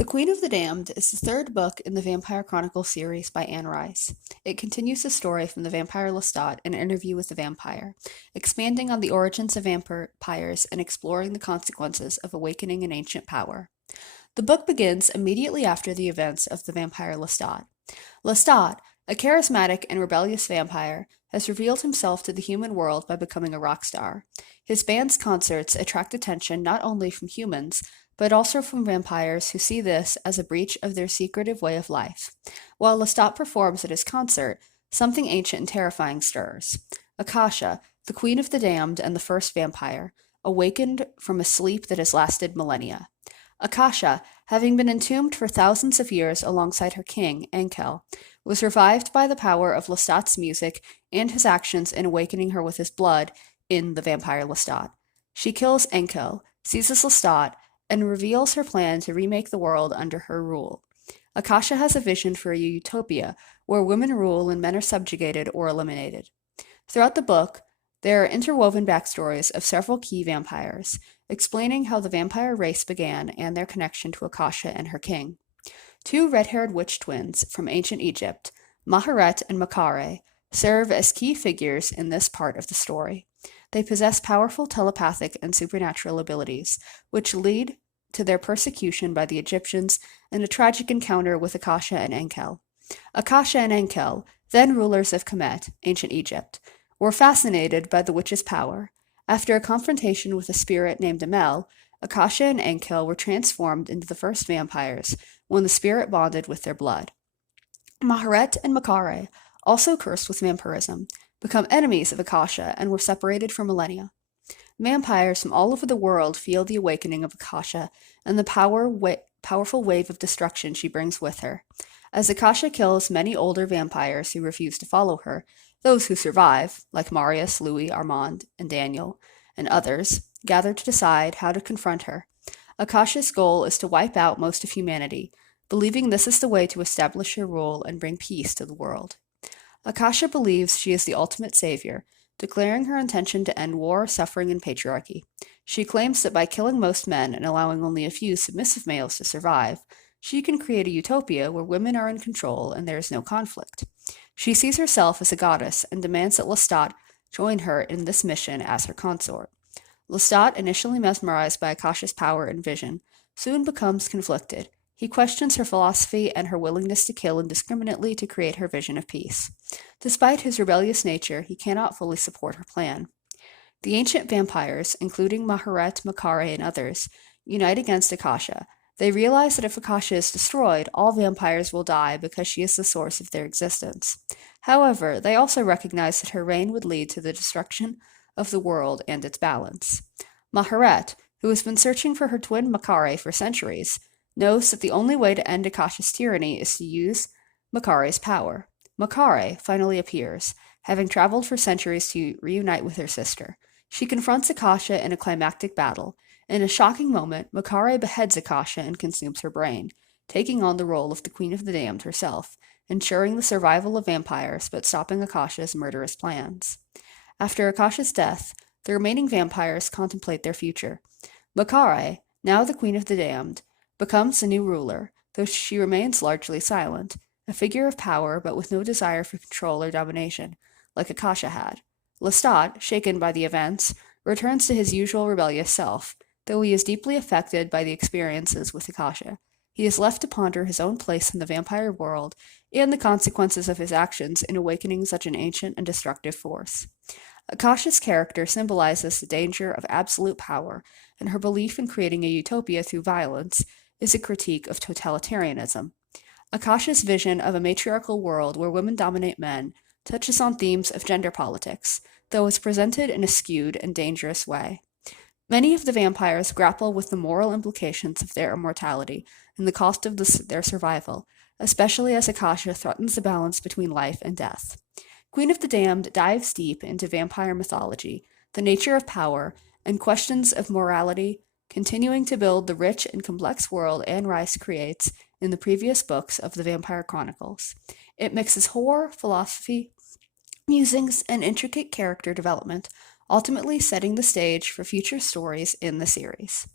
The Queen of the Damned is the third book in the Vampire Chronicles series by Anne Rice. It continues the story from the vampire Lestat, An Interview with the Vampire, expanding on the origins of vampires and exploring the consequences of awakening an ancient power. The book begins immediately after the events of the vampire Lestat. Lestat, a charismatic and rebellious vampire, has revealed himself to the human world by becoming a rock star. His band's concerts attract attention not only from humans, but also from vampires who see this as a breach of their secretive way of life. While Lestat performs at his concert, something ancient and terrifying stirs. Akasha, the queen of the damned and the first vampire, awakened from a sleep that has lasted millennia. Akasha, having been entombed for thousands of years alongside her king, Enkel, was revived by the power of Lestat's music and his actions in awakening her with his blood in The Vampire Lestat. She kills Enkel, seizes Lestat, and reveals her plan to remake the world under her rule. Akasha has a vision for a utopia where women rule and men are subjugated or eliminated. Throughout the book, there are interwoven backstories of several key vampires, explaining how the vampire race began and their connection to Akasha and her king. Two red-haired witch twins from ancient Egypt, Maharet and Makare, serve as key figures in this part of the story. They possess powerful telepathic and supernatural abilities, which lead to their persecution by the Egyptians and a tragic encounter with Akasha and Enkel. Akasha and Enkel, then rulers of Kemet, ancient Egypt, were fascinated by the witch's power. After a confrontation with a spirit named Amel, Akasha and Enkel were transformed into the first vampires when the spirit bonded with their blood. Maharet and Makare, also cursed with vampirism, become enemies of Akasha and were separated for millennia. Vampires from all over the world feel the awakening of Akasha and the powerful wave of destruction she brings with her. As Akasha kills many older vampires who refuse to follow her, those who survive, like Marius, Louis, Armand, and Daniel, and others, gather to decide how to confront her. Akasha's goal is to wipe out most of humanity, believing this is the way to establish her rule and bring peace to the world. Akasha believes she is the ultimate savior, declaring her intention to end war, suffering, and patriarchy. She claims that by killing most men and allowing only a few submissive males to survive, she can create a utopia where women are in control and there is no conflict. She sees herself as a goddess and demands that Lestat join her in this mission as her consort. Lestat, initially mesmerized by Akasha's power and vision, soon becomes conflicted. He questions her philosophy and her willingness to kill indiscriminately to create her vision of peace. Despite his rebellious nature, he cannot fully support her plan. The ancient vampires, including Maharet, Makare, and others, unite against Akasha. They realize that if Akasha is destroyed, all vampires will die because she is the source of their existence. However, they also recognize that her reign would lead to the destruction of the world and its balance. Maharet, who has been searching for her twin Makare for centuries, knows that the only way to end Akasha's tyranny is to use Makare's power. Makare finally appears, having traveled for centuries to reunite with her sister. She confronts Akasha in a climactic battle. In a shocking moment, Makare beheads Akasha and consumes her brain, taking on the role of the Queen of the Damned herself, ensuring the survival of vampires but stopping Akasha's murderous plans. After Akasha's death, the remaining vampires contemplate their future. Makare, now the Queen of the Damned, becomes the new ruler, though she remains largely silent, a figure of power but with no desire for control or domination, like Akasha had. Lestat, shaken by the events, returns to his usual rebellious self, though he is deeply affected by the experiences with Akasha. He is left to ponder his own place in the vampire world and the consequences of his actions in awakening such an ancient and destructive force. Akasha's character symbolizes the danger of absolute power, and her belief in creating a utopia through violence is a critique of totalitarianism. Akasha's vision of a matriarchal world where women dominate men touches on themes of gender politics, though is presented in a skewed and dangerous way. Many of the vampires grapple with the moral implications of their immortality and the cost of their survival, especially as Akasha threatens the balance between life and death. Queen of the Damned dives deep into vampire mythology, the nature of power, and questions of morality, continuing to build the rich and complex world Anne Rice creates in the previous books of the Vampire Chronicles. It mixes horror, philosophy, musings, and intricate character development, ultimately setting the stage for future stories in the series.